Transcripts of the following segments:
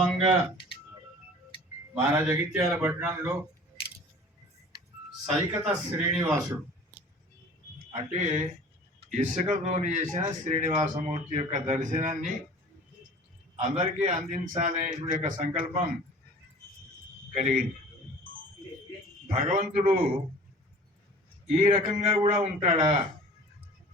సందర్భంగా మన జగిత్యాల పట్టణంలో సైకత శ్రీనివాసుడు. అంటే ఇసుకతోని చేసిన శ్రీనివాసమూర్తి యొక్క దర్శనాన్ని అందరికీ అందించాలనేటువంటి యొక్క సంకల్పం కలిగింది. భగవంతుడు ఈ రకంగా కూడా ఉంటాడా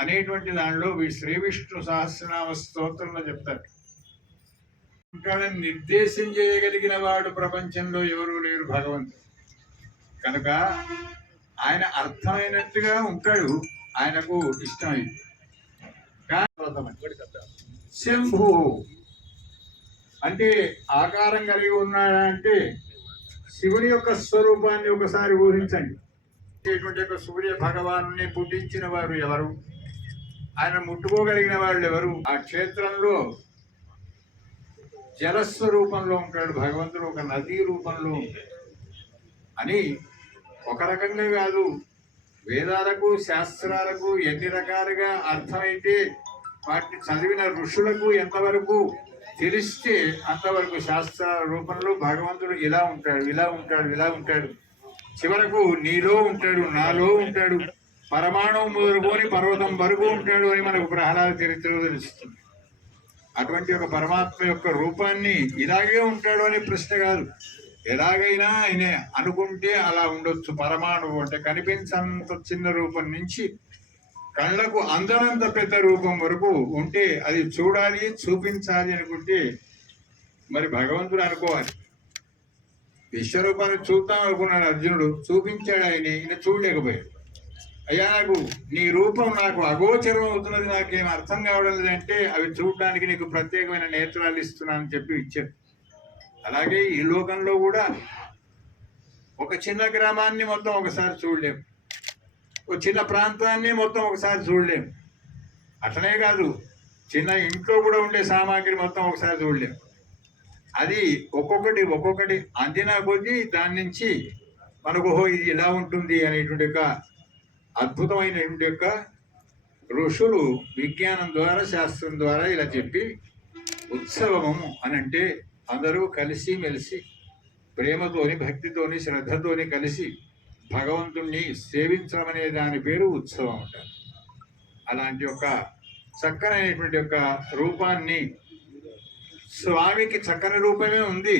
అనేటువంటి దానిలో శ్రీ విష్ణు సహస్రనామ స్తోత్రంలో చెప్తారు. ఇంకా నిర్దేశం చేయగలిగిన వాడు ప్రపంచంలో ఎవరూ లేరు భగవంతుడు. కనుక ఆయన అర్థమైనట్టుగా ఉంటాడు ఆయనకు ఇష్టమైంది. శంభు అంటే ఆకారం కలిగి ఉన్నాడంటే శివుని యొక్క స్వరూపాన్ని ఒకసారి ఊహించండి. ఇటువంటి యొక్క సూర్య భగవాను పుట్టించిన వారు ఎవరు? ఆయన ముట్టుకోగలిగిన వాళ్ళు ఎవరు? ఆ క్షేత్రంలో జలస్వరూపంలో ఉంటాడు భగవంతుడు ఒక నదీ రూపంలో ఉంటాడు. అని ఒక రకంగా కాదు వేదాలకు శాస్త్రాలకు ఎన్ని రకాలుగా అర్థమైతే వాటిని చదివిన ఋషులకు ఎంతవరకు తెలిస్తే అంతవరకు శాస్త్ర రూపంలో భగవంతుడు ఇలా ఉంటాడు ఇలా ఉంటాడు ఇలా ఉంటాడు. చివరకు నీలో ఉంటాడు నాలో ఉంటాడు. పరమాణువు మొదలుకొని పర్వతం వరకు ఉంటాడు అని మనకు ప్రహ్లాద చరిత్రలో తెలుస్తుంది. అటువంటి ఒక పరమాత్మ యొక్క రూపాన్ని ఇలాగే ఉంటాడు అనే ప్రశ్న కాదు. ఎలాగైనా ఆయన అనుకుంటే అలా ఉండొచ్చు. పరమాణువు అంటే కనిపించంత చిన్న రూపం నుంచి కళ్ళకు అందనంత పెద్ద రూపం వరకు ఉంటే అది చూడాలి చూపించాలి అనుకుంటే మరి భగవంతుడు అనుకోవాలి. విశ్వరూపాన్ని చూద్దాం అనుకున్నాడు అర్జునుడు. చూపించాడు ఆయన. ఈయన చూడలేకపోయాడు. అయ్యా నాకు నీ రూపం నాకు అగోచరం అవుతున్నది నాకేం అర్థం కావడం లేదంటే అవి చూడడానికి నీకు ప్రత్యేకమైన నేత్రాలు ఇస్తున్నానని చెప్పి ఇచ్చారు. అలాగే ఈ లోకంలో కూడా ఒక చిన్న గ్రామాన్ని మొత్తం ఒకసారి చూడలేము. ఒక చిన్న ప్రాంతాన్ని మొత్తం ఒకసారి చూడలేము. అట్లనే కాదు చిన్న ఇంట్లో కూడా ఉండే సామాగ్రి మొత్తం ఒకసారి చూడలేము. అది ఒక్కొక్కటి ఒక్కొక్కటి అందినా కొద్దీ దాని నుంచి మనకు ఓహో ఇది ఇలా ఉంటుంది అనేటువంటి అద్భుతమైనటువంటి యొక్క ఋషులు విజ్ఞానం ద్వారా శాస్త్రం ద్వారా ఇలా చెప్పి ఉత్సవము అని అంటే అందరూ కలిసి మెలిసి ప్రేమతోని భక్తితోని శ్రద్ధతోని కలిసి భగవంతుణ్ణి సేవించడం అనే దాని పేరు ఉత్సవం అంటారు అలాంటి యొక్క చక్కనైనటువంటి యొక్క రూపాన్ని స్వామికి చక్కని రూపమే ఉంది.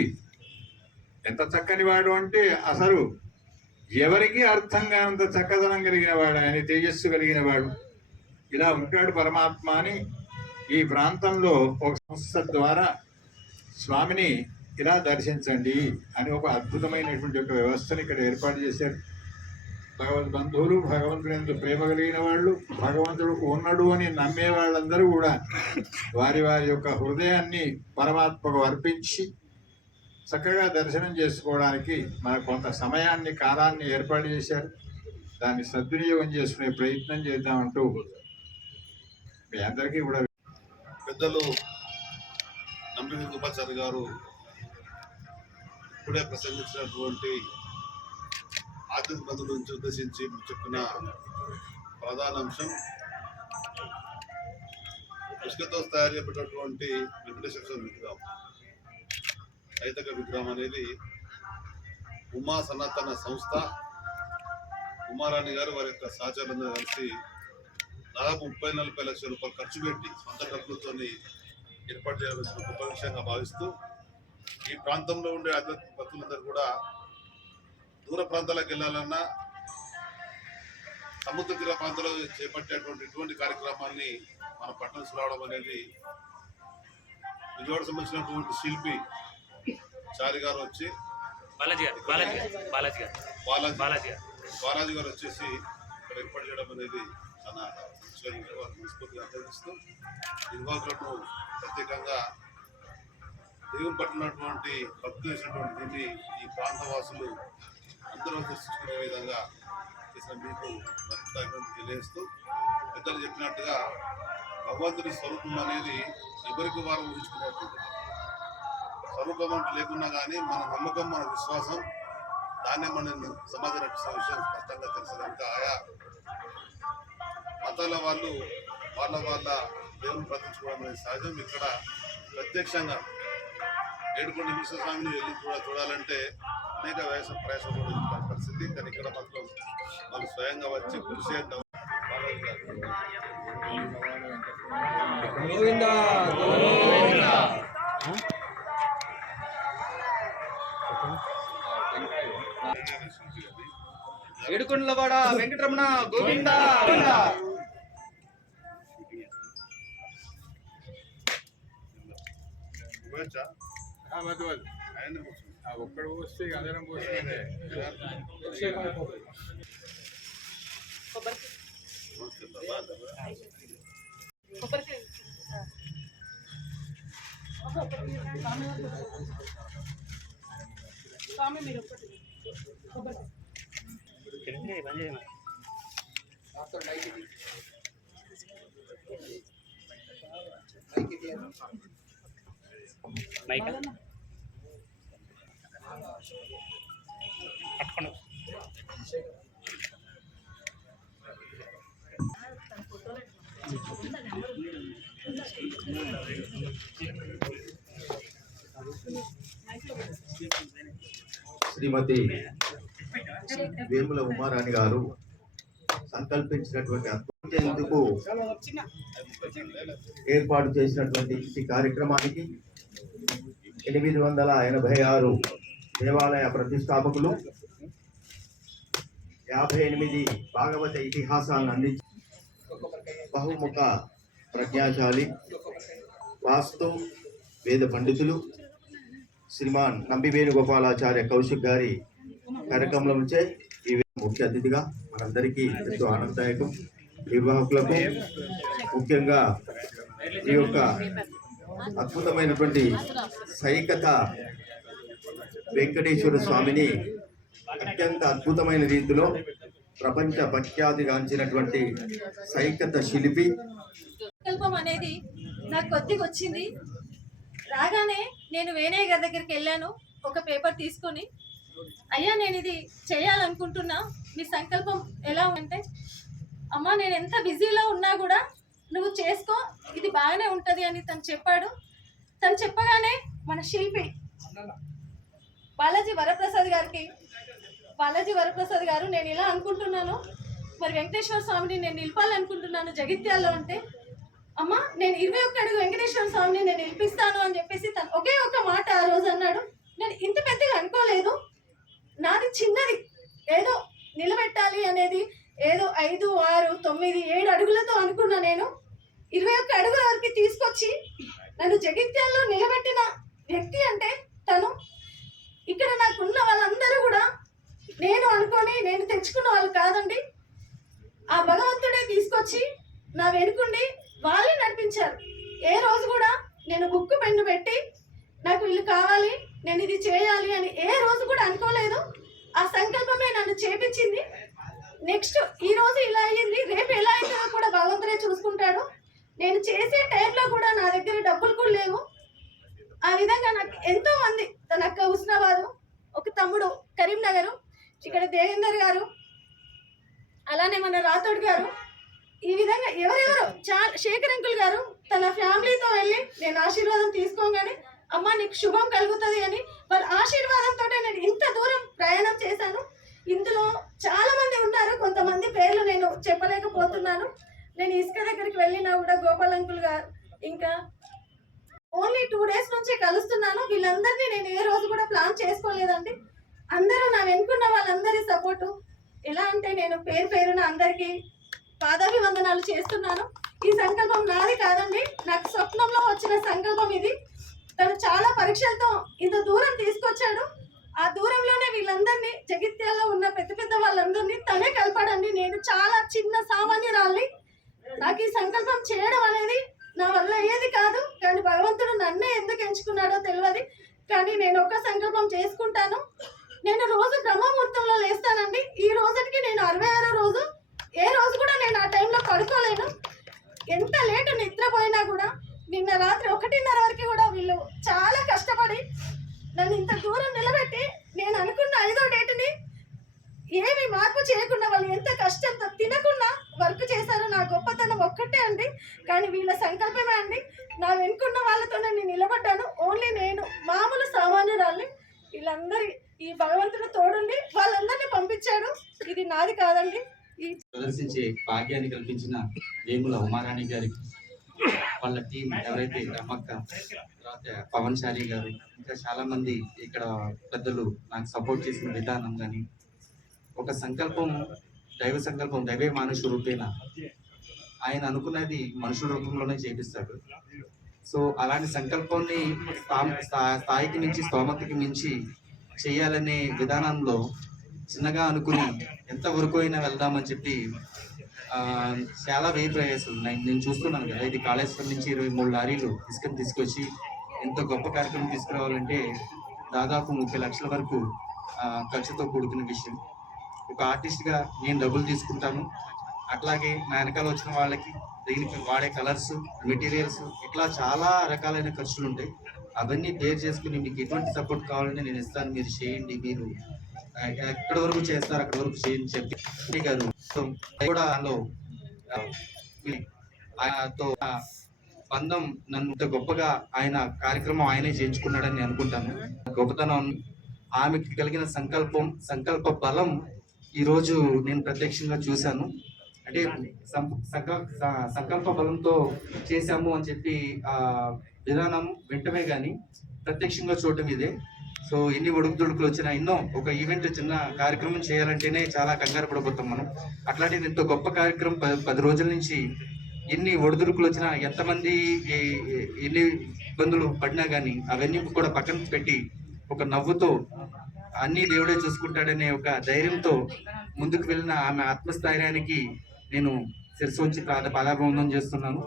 ఎంత చక్కని వాడు అంటే అసలు ఎవరికి అర్థం కానంత చక్కదనం కలిగిన వాడు ఆయన తేజస్సు కలిగిన వాడు. ఇలా ఉంటాడు పరమాత్మ అని ఈ ప్రాంతంలో ఒక సంస్థ ద్వారా స్వామిని ఇలా దర్శించండి అని ఒక అద్భుతమైనటువంటి ఒక వ్యవస్థను ఇక్కడ ఏర్పాటు చేశారు. భగవద్ బంధువులు భగవంతుడు ఎందు ప్రేమ కలిగిన వాళ్ళు భగవంతుడు ఉన్నాడు అని నమ్మే వాళ్ళందరూ కూడా వారి వారి యొక్క హృదయాన్ని పరమాత్మకు అర్పించి చక్కగా దర్శనం చేసుకోవడానికి మనకు కొంత సమయాన్ని కాలాన్ని ఏర్పాటు చేశారు. దాన్ని సద్వినియోగం చేసుకునే ప్రయత్నం చేద్దామంటూ మీ అందరికీ కూడా పెద్దలు నంబి గోపాచారి గారు ఇప్పుడే ప్రసంగించినటువంటి ఆర్థిక బంధు నుంచి ఉద్దేశించి చెప్పిన ప్రధాన అంశం ఇసుకతో తయారు చేయబడినటువంటి వెంకటేశ్వర విగ్రహం. రైతక విగ్రహం అనేది ఉమా సనాతన సంస్థ. ఉమారాణి గారు వారి యొక్క సహచరులందరూ కలిసి దాదాపు ముప్పై నలభై లక్షల రూపాయలు ఖర్చు పెట్టి సొంత డబ్బులతో ఏర్పాటు చేయవలసిన గొప్ప విషయంగా భావిస్తూ ఈ ప్రాంతంలో ఉండే ఆధ్యాత్మిక భక్తులందరూ కూడా దూర ప్రాంతాలకు వెళ్ళాలన్నా సముద్ర తీర ప్రాంతంలో చేపట్టేటువంటి ఇటువంటి కార్యక్రమాన్ని మన పట్టణం రావడం అనేది విజయవాడ సంబంధించినటువంటి శిల్పి చారి గారు వచ్చి బాలాజీ గారు బాలాజీ గారు బాలాజీ గారు బాలాజీ బాలాజీ గారు. బాలాజీ గారు వచ్చేసి ఇక్కడ ఏర్పాటు చేయడం అనేది చాలా విషయంగా వారు మనస్ఫూర్తిగా అభినందిస్తూ నిర్వాహకులను ప్రత్యేకంగా దేవుని పట్టినటువంటి భక్తి చేసినటువంటి దీన్ని ఈ ప్రాంత వాసులు అందరూ దర్శించుకునే విధంగా చేసిన మీకు తెలియజేస్తూ పెద్దలు చెప్పినట్టుగా భగవంతుడి స్వరూపం అనేది ఎవరికి వారు ఊహించుకునేటువంటిది స్వరూపం అంటే లేకున్నా కానీ మన నమ్మకం మన విశ్వాసం దాన్నే మనం సమాజం నడిపిస్తున్న విషయం స్పష్టంగా తెలుసు కనుక ఆయా మతాల వాళ్ళు వాళ్ళ వాళ్ళ దేవుని ప్రార్థించుకోవడం అనేది సహజం. ఇక్కడ ప్రత్యక్షంగా ఏడుకొండ విశ్వస్వామిని వెళ్ళి కూడా చూడాలంటే అనేక వయసు ప్రయాసపడే పరిస్థితి. కానీ ఇక్కడ మాత్రం వాళ్ళు స్వయంగా వచ్చి కృషి చేద్దాం. గోవిందా. ఏడుకొండలవాడ వెంకటరమణ గోవింద గోవింద. పోయొచ్చా? ఆ, వద్దు కొబ్బరి ఆయన కూర్చో. ఆ ఒక్కడు పోస్తే అందరం పోస్తే నమస్తే బాబా. మైక్ పట్టుకోండి శ్రీమతి వేముల ఉమారాణి గారు సంకల్పించినటువంటి అద్భుతందుకు ఏర్పాటు చేసినటువంటి ఈ కార్యక్రమానికి ఎనిమిది వందల ఎనభై ఆరు దేవాలయ ప్రతిష్టాపకులు యాభై ఎనిమిది భాగవత ఇతిహాసాలను అందించి బహుముఖ ప్రజ్ఞాశాలి వాస్తు వేద పండితులు శ్రీమాన్ నంబి వేణుగోపాలాచార్య కౌశిక్ గారి కార్యక్రమంలో ఈ ముఖ్య అతిథిగా మనందరికీ ఎంతో ఆనందదాయకం. నిర్వాహకులకు ముఖ్యంగా ఈ యొక్క అద్భుతమైనటువంటి సైకత వెంకటేశ్వర స్వామిని అత్యంత అద్భుతమైన రీతిలో ప్రపంచ ప్రఖ్యాతిగాంచినటువంటి సైకత శిల్పి. సంకల్పం అనేది నాకు కొద్దిగా వచ్చింది. రాగానే నేను వేణయ్య గారి దగ్గరికి వెళ్ళాను. ఒక పేపర్ తీసుకొని అయ్యా నేను ఇది చేయాలనుకుంటున్నా. మీ సంకల్పం ఎలా ఉంటే అమ్మా నేను ఎంత బిజీలో ఉన్నా కూడా నువ్వు చేసుకో ఇది బాగానే ఉంటుంది అని తను చెప్పాడు. తను చెప్పగానే మన శిల్పి బాలాజీ వరప్రసాద్ గారికి బాలాజీ వరప్రసాద్ గారు నేను ఇలా అనుకుంటున్నాను మరి వెంకటేశ్వర స్వామిని నేను నిలపాలనుకుంటున్నాను జగిత్యాల్లో అంటే అమ్మా నేను ఇరవై ఒక్క అడుగు వెంకటేశ్వర స్వామిని నేను నిలిపిస్తాను అని చెప్పేసి తను ఒకే ఒక్క మాట ఆ రోజు అన్నాడు నేను ఇంత పెద్దగా అనుకోలేదు నాది చిన్నది. ఏదో నిలబెట్టాలి అనేది ఏదో ఐదు ఆరు తొమ్మిది ఏడు అడుగులతో అనుకున్నా నేను. ఇరవై ఒక్క అడుగుల వరకు తీసుకొచ్చి నన్ను జగిత్యాల్లో నిలబెట్టిన వ్యక్తి అంటే తను. ఇక్కడ నాకున్న వాళ్ళందరూ కూడా నేను అనుకొని నేను తెచ్చుకున్న వాళ్ళు కాదండి. ఆ భగవంతుడే తీసుకొచ్చి నా వెనుకుండి వాళ్ళే నడిపించారు. ఏ రోజు కూడా నేను బుక్ పెన్ను పెట్టి నాకు ఇల్లు కావాలి నేను ఇది చేయాలి అని ఏ రోజు కూడా అనుకోలేదు. ఆ సంకల్పమే నన్ను చేపించింది. నెక్స్ట్ ఈ రోజు ఇలా అయ్యింది. రేపు ఎలా అవుతుందో కూడా భగవంతుడే చూసుకుంటాడు. నేను చేసే టైంలో కూడా నా దగ్గర డబ్బులు కూడా లేవు. ఆ విధంగా నాకు ఎంతో మంది తన అక్క హుస్నాబాదు ఒక తమ్ముడు కరీంనగర్ ఇక్కడ దేవేందర్ గారు అలానే మన రాథోడ్ గారు ఈ విధంగా ఎవరెవరు చాలా శేఖర్ అంకుల్ గారు తన ఫ్యామిలీతో వెళ్ళి నేను ఆశీర్వాదం తీసుకోగానే అమ్మ నీకు శుభం కలుగుతుంది అని వాళ్ళ ఆశీర్వాదంతో నేను ఇంత దూరం ప్రయాణం చేశాను. ఇందులో చాలా మంది ఉన్నారు కొంతమంది పేర్లు నేను చెప్పలేకపోతున్నాను. నేను ఇసుక దగ్గరికి వెళ్ళినా కూడా గోపాల్ అంకుల్ గారు ఇంకా ఓన్లీ టూ డేస్ నుంచి కలుస్తున్నాను. వీళ్ళందరినీ నేను ఏ రోజు కూడా ప్లాన్ చేసుకోలేదండి. అందరూ నా వెనుకున్న వాళ్ళందరి సపోర్టు ఎలా అంటే నేను పేరు పేరున అందరికీ పాదాభివందనాలు చేస్తున్నాను. ఈ సంకల్పం నాది కాదండి నాకు స్వప్నంలో వచ్చిన సంకల్పం ఇది. తను చాలా పరీక్షలతో ఇంత దూరం తీసుకొచ్చాడు. ఆ దూరంలోనే వీళ్ళందరినీ జగిత్యాల్లో ఉన్న పెద్ద పెద్ద వాళ్ళందరినీ తనే కలపడండి. నేను చాలా చిన్న సామాన్యురాల్ని. నాకు ఈ సంకల్పం చేయడం అనేది నా వల్ల అయ్యేది కాదు. కానీ భగవంతుడు నన్నే ఎందుకు ఎంచుకున్నాడో తెలియదు కానీ నేను ఒక సంకల్పం చేసుకుంటాను. నేను రోజు బ్రహ్మముహూర్తంలో లేస్తానండి. ఈ రోజుకి నేను అరవై ఆరో రోజు. ఏ రోజు కూడా నేను ఆ టైంలో పడుకోలేను. ఎంత లేటు నిద్రపోయినా కూడా నిన్న రాత్రి ఒకటిన్నర వరకు కూడా వీళ్ళు చాలా కష్టపడి నన్ను ఇంత దూరం నిలబెట్టి నేను అనుకున్న ఐదో డేట్ని ఏమి మార్పు చేయకుండా వాళ్ళు ఎంత కష్టంతో తినకుండా వర్క్ చేశారో నా గొప్పతనం ఒక్కటే అండి. కానీ వీళ్ళ సంకల్పమే అండి. నా వెనుకున్న వాళ్ళతో నేను నిలబడ్డాను. ఓన్లీ నేను మామూలు వాళ్ళందరి ఈ భగవంతుడు తోడుండి వాళ్ళందరినీ పంపించాడు. ఇది నాది కాదండి. ఈ ప్రదర్శించే భాగ్యాన్ని కల్పించిన వేముల ఉమారాణి గారికి వాళ్ళ టీం ఎవరైతే రమక్క తర్వాత పవన్ శారీ గారు ఇంకా చాలా మంది ఇక్కడ పెద్దలు నాకు సపోర్ట్ చేసిన విధానం కానీ ఒక సంకల్పం దైవ సంకల్పం దైవే మానుష రూపేణ. ఆయన అనుకున్నది మనుషుల రూపంలోనే చేపిస్తాడు. సో అలాంటి సంకల్పాన్ని స్థా- స్థాయికి మించి స్తోమతకి మించి చేయాలనే విధానంలో చిన్నగా అనుకుని ఎంతవరకు అయినా వెళ్దామని చెప్పి చాలా వెయిట్ ప్రయాసాలు ఉన్నాయి. నేను చూస్తున్నాను కదా ఇది కాళేశ్వరం నుంచి ఇరవై మూడు లారీలు ఇసుకని తీసుకొచ్చి ఎంతో గొప్ప కార్యక్రమం తీసుకురావాలంటే దాదాపు ముప్పై లక్షల వరకు ఖర్చుతో కూడుకున్న విషయం. ఒక ఆర్టిస్ట్గా నేను డబ్బులు తీసుకుంటాను. అట్లాగే నా వెనకాల వచ్చిన వాళ్ళకి దీనికి వాడే కలర్స్ మెటీరియల్స్ ఇట్లా చాలా రకాలైన ఖర్చులు ఉంటాయి అవన్నీ బేర్ చేసుకుని మీకు ఎటువంటి సపోర్ట్ కావాలని నేను ఇస్తాను. మీరు చేయండి మీరు ఎక్కడి వరకు చేస్తారు అక్కడి వరకు చేయని చెప్పి కాదు సో కూడా అందులో ఆయనతో ఆ బంధం నన్ను ఇంత గొప్పగా ఆయన కార్యక్రమం ఆయనే చేయించుకున్నాడని నేను అనుకుంటాను. గొప్పతనం ఆమెకి కలిగిన సంకల్పం సంకల్ప బలం ఈరోజు నేను ప్రత్యక్షంగా చూశాను. అంటే సంకల్ప బలంతో చేశాము అని చెప్పి ఆ విధానం వింటమే కానీ ప్రత్యక్షంగా చూడటం ఇదే. సో ఎన్ని ఒడుకుదొడుకులు వచ్చినా ఎన్నో ఒక ఈవెంట్ చిన్న కార్యక్రమం చేయాలంటేనే చాలా కంగారు పడిపోతాం మనం. అట్లాంటిది ఇంత గొప్ప కార్యక్రమం పది రోజుల నుంచి ఎన్ని ఒడిదుడుకులు వచ్చినా ఎంతమంది ఎన్ని ఇబ్బందులు పడినా కానీ అవన్నీ కూడా పక్కన పెట్టి ఒక నవ్వుతో అన్ని దేవుడే చూసుకుంటాడనే ఒక ధైర్యంతో ముందుకు వెళ్ళిన ఆమె ఆత్మస్థైర్యానికి నేను శిరస్సు వచ్చి పాద పాదాభివందనం చేస్తున్నాను.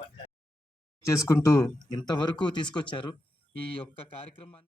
చేసుకుంటూ ఇంతవరకు తీసుకొచ్చారు ఈ యొక్క కార్యక్రమాన్ని.